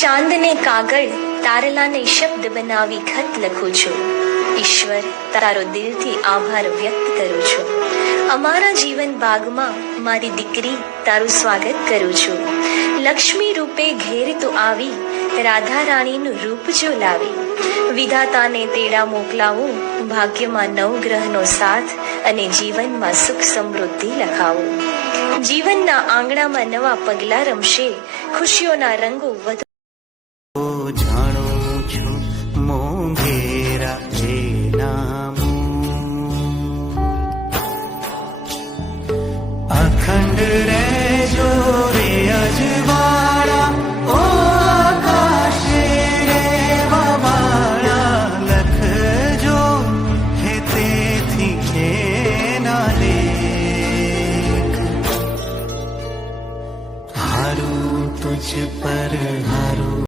ચાંદને કાગળ તારલાને શબ્દ બનાવી ખત લખું છું. ઈશ્વર, તારો દિલથી આભાર વ્યક્ત કરું છું. અમારા જીવન બાગમાં મારી દીકરી તારું સ્વાગત કરું છું. લક્ષ્મી રૂપે ઘેર તું આવી, રાધા રાણીનું રૂપ જો લાવી. વિધાતાને તેડા મોકલાવું, ભાગ્યમાં નવગ્રહનો સાથ અને જીવનમાં સુખ સમૃદ્ધિ લખાવું. જીવનના આંગણામાં નવા પગલા રમશે, ખુશીઓના રંગો વધુ. જાણું છું મોંઘેરા એ નામું, અખંડ રહેજો રે અજવાળા, ઓ આકાશે રેવા વાળા, લખજો હે તેથી એના લેખ. હારું તુજ પર